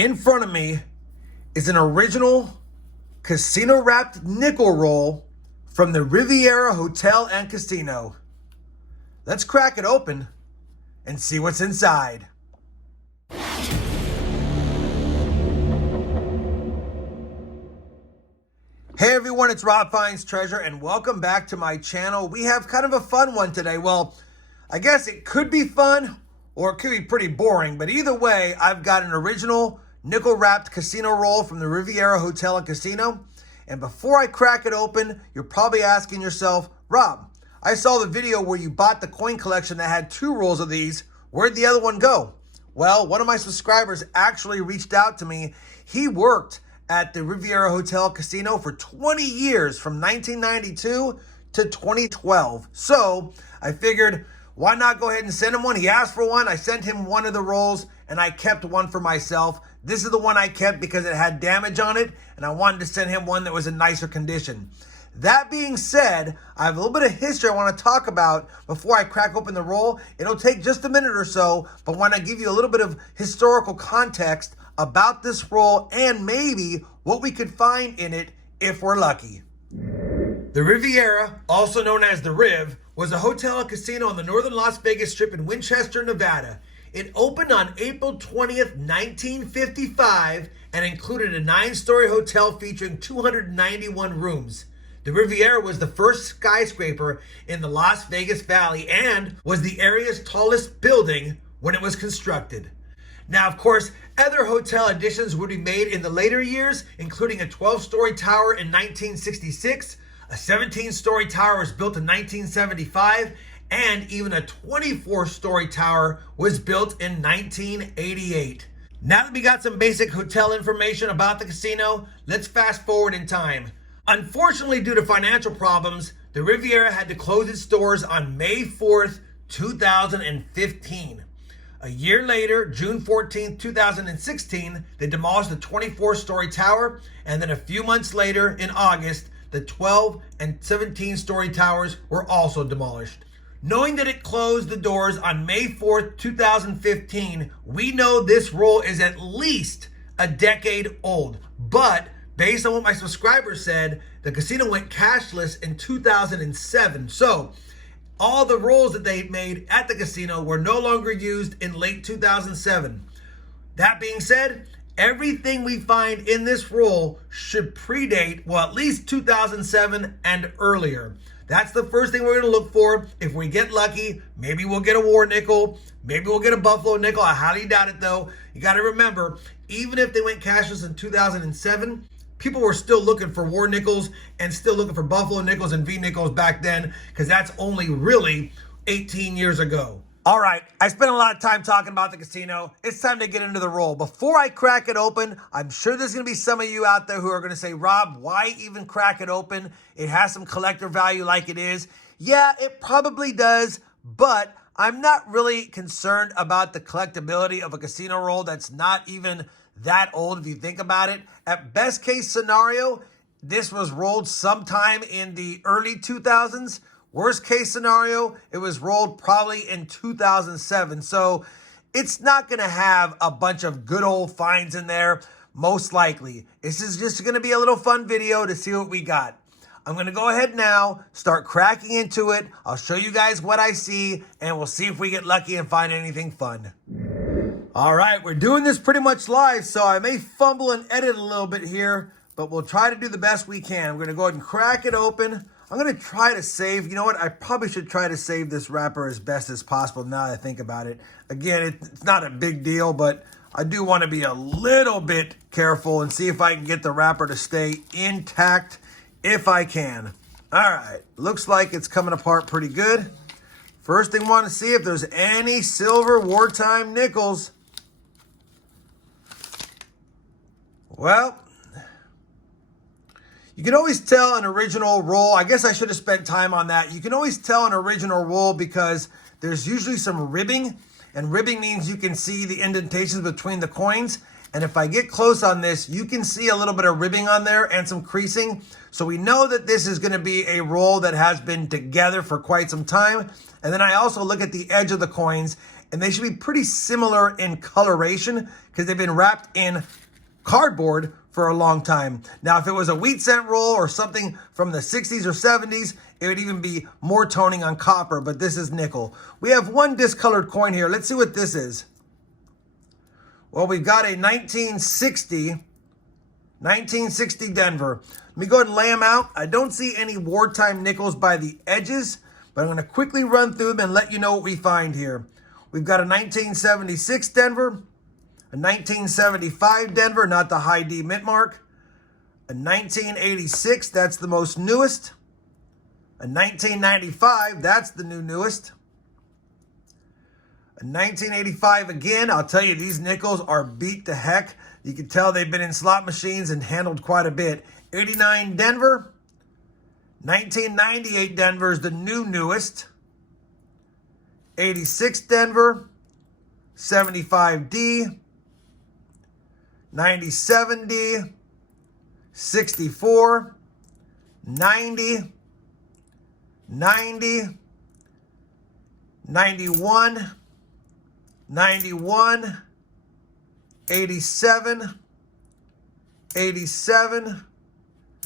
In front of me is an original casino wrapped nickel roll from the Riviera Hotel and Casino. Let's crack it open and see what's inside. Hey everyone, it's RobFindsTreasure and welcome back to my channel. We have kind of a fun one today. Well, I guess it could be fun or it could be pretty boring, but either way, I've got an original nickel-wrapped casino roll from the Riviera Hotel and Casino. And before I crack it open, you're probably asking yourself, Rob, I saw the video where you bought the coin collection that had 2 rolls of these. Where'd the other one go? Well, one of my subscribers actually reached out to me. He worked at the Riviera Hotel Casino for 20 years, from 1992 to 2012. So I figured, why not go ahead and send him one? He asked for one. I sent him one of the rolls and I kept one for myself. This is the one I kept because it had damage on it and I wanted to send him one that was in nicer condition. That being said, I have a little bit of history I want to talk about before I crack open the roll. It'll take just a minute or so, but want to give you a little bit of historical context about this roll and maybe what we could find in it if we're lucky. The Riviera, also known as the Riv, was a hotel and casino on the northern Las Vegas Strip in Winchester, Nevada. It opened on April 20th, 1955 and included a 9-story hotel featuring 291 rooms. The Riviera was the first skyscraper in the Las Vegas Valley and was the area's tallest building when it was constructed. Now, of course, other hotel additions would be made in the later years, including a 12-story tower in 1966, a 17-story tower was built in 1975, and even a 24-story tower was built in 1988. Now that we got some basic hotel information about the casino, let's fast forward in time. Unfortunately, due to financial problems, the Riviera had to close its doors on May 4th, 2015. A year later, June 14th, 2016, they demolished the 24-story tower, and then a few months later, in August, the 12 and 17-story towers were also demolished. Knowing that it closed the doors on May 4th, 2015, we know this roll is at least a decade old. But based on what my subscribers said, the casino went cashless in 2007. So all the rolls that they made at the casino were no longer used in late 2007. That being said, everything we find in this roll should predate, well, at least 2007 and earlier. That's the first thing we're going to look for. If we get lucky, maybe we'll get a war nickel. Maybe we'll get a buffalo nickel. I highly doubt it, though. You got to remember, even if they went cashless in 2007, people were still looking for war nickels and still looking for buffalo nickels and V nickels back then, because that's only really 18 years ago. All right, I spent a lot of time talking about the casino. It's time to get into the roll. Before I crack it open, I'm sure there's going to be some of you out there who are going to say, Rob, why even crack it open? It has some collector value like it is. Yeah, it probably does, but I'm not really concerned about the collectability of a casino roll that's not even that old if you think about it. At best case scenario, this was rolled sometime in the early 2000s. Worst case scenario, it was rolled probably in 2007. So it's not going to have a bunch of good old finds in there, most likely. This is just going to be a little fun video to see what we got. I'm going to go ahead now, start cracking into it. I'll show you guys what I see, and we'll see if we get lucky and find anything fun. All right, we're doing this pretty much live, so I may fumble and edit a little bit here, but we'll try to do the best we can. We're going to go ahead and crack it open. I'm going to try to save, you know what, I probably should try to save this wrapper as best as possible now that I think about it. Again, it's not a big deal, but I do want to be a little bit careful and see if I can get the wrapper to stay intact if I can. All right, looks like it's coming apart pretty good. First thing I want to see if there's any silver wartime nickels. Well, you can always tell an original roll. I guess I should have spent time on that. You can always tell an original roll because there's usually some ribbing, and ribbing means you can see the indentations between the coins. And if I get close on this, you can see a little bit of ribbing on there and some creasing. So we know that this is going to be a roll that has been together for quite some time. And then I also look at the edge of the coins, and they should be pretty similar in coloration because they've been wrapped in cardboard for a long time. Now, if it was a wheat cent roll or something from the 60s or 70s, it would even be more toning on copper, but this is nickel. We have one discolored coin here. Let's see what this is. Well, we've got a 1960 Denver. Let me go ahead and lay them out. I don't see any wartime nickels by the edges, but I'm going to quickly run through them and let you know what we find here. We've got a 1976 Denver, a 1975 Denver, not the high D mint mark, a 1986, that's the most newest, a 1995, that's the newest, a 1985 again. I'll tell you, these nickels are beat to heck. You can tell they've been in slot machines and handled quite a bit. 89 Denver, 1998 Denver is the newest, 86 Denver, 75D, 97D, 64, 90, 90, 91, 91, 87, 87,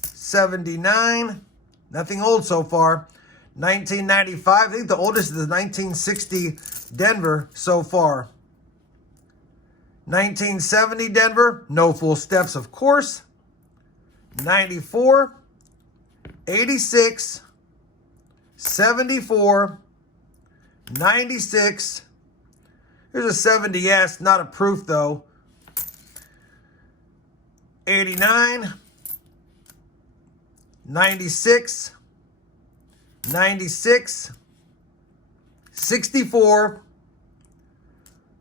79, nothing old so far. 1995, I think the oldest is the 1960 Denver so far. 1970 Denver, no full steps, of course. 94, 86, 74, 96. Here's a 70S, not a proof though. 89, 96, 96, 64,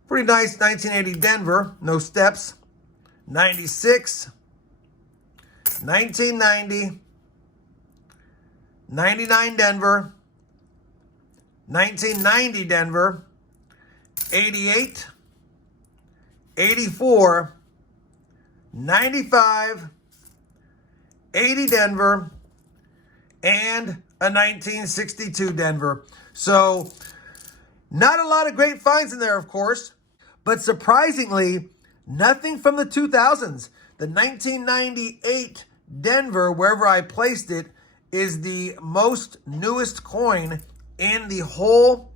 pretty nice 1980 Denver, no steps, 96, 1990, 99 Denver, 1990 Denver, 88, 84, 95, 80 Denver, and a 1962 Denver. So not a lot of great finds in there, of course, but surprisingly, nothing from the 2000s. The 1998 Denver, wherever I placed it, is the most newest coin in the whole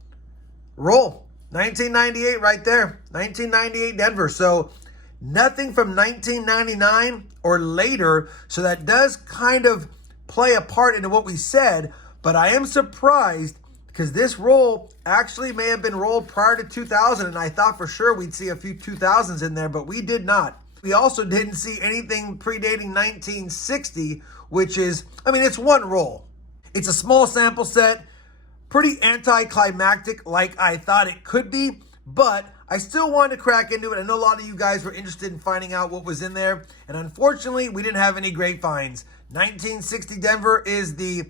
roll. 1998 right there, 1998 Denver. So nothing from 1999 or later. So that does kind of play a part into what we said, but I am surprised because this roll actually may have been rolled prior to 2000, and I thought for sure we'd see a few 2000s in there, but we did not. We also didn't see anything predating 1960, which is, I mean, it's one roll. It's a small sample set, pretty anticlimactic like I thought it could be, but I still wanted to crack into it. I know a lot of you guys were interested in finding out what was in there, and unfortunately, we didn't have any great finds. 1960 Denver is the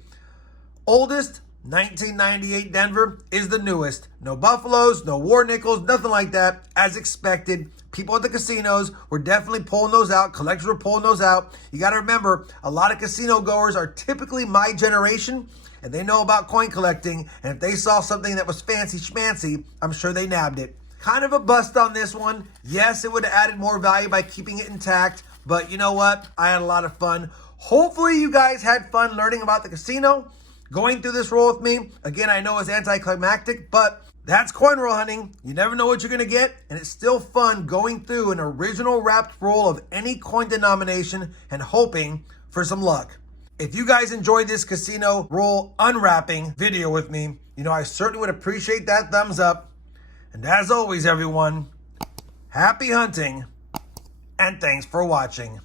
oldest. 1998 Denver is the newest. No buffaloes, no war nickels, nothing like that, as expected. People at the casinos were definitely pulling those out. Collectors were pulling those out. You got to remember, a lot of casino goers are typically my generation, and they know about coin collecting, and if they saw something that was fancy schmancy, I'm sure they nabbed it. Kind of a bust on this one. Yes, it would have added more value by keeping it intact, but you know what? I had a lot of fun. Hopefully you guys had fun learning about the casino, going through this roll with me. Again, I know it's anticlimactic, but that's coin roll hunting. You never know what you're going to get, and it's still fun going through an original wrapped roll of any coin denomination and hoping for some luck. If you guys enjoyed this casino roll unwrapping video with me, you know I certainly would appreciate that thumbs up. And as always, everyone, happy hunting, and thanks for watching.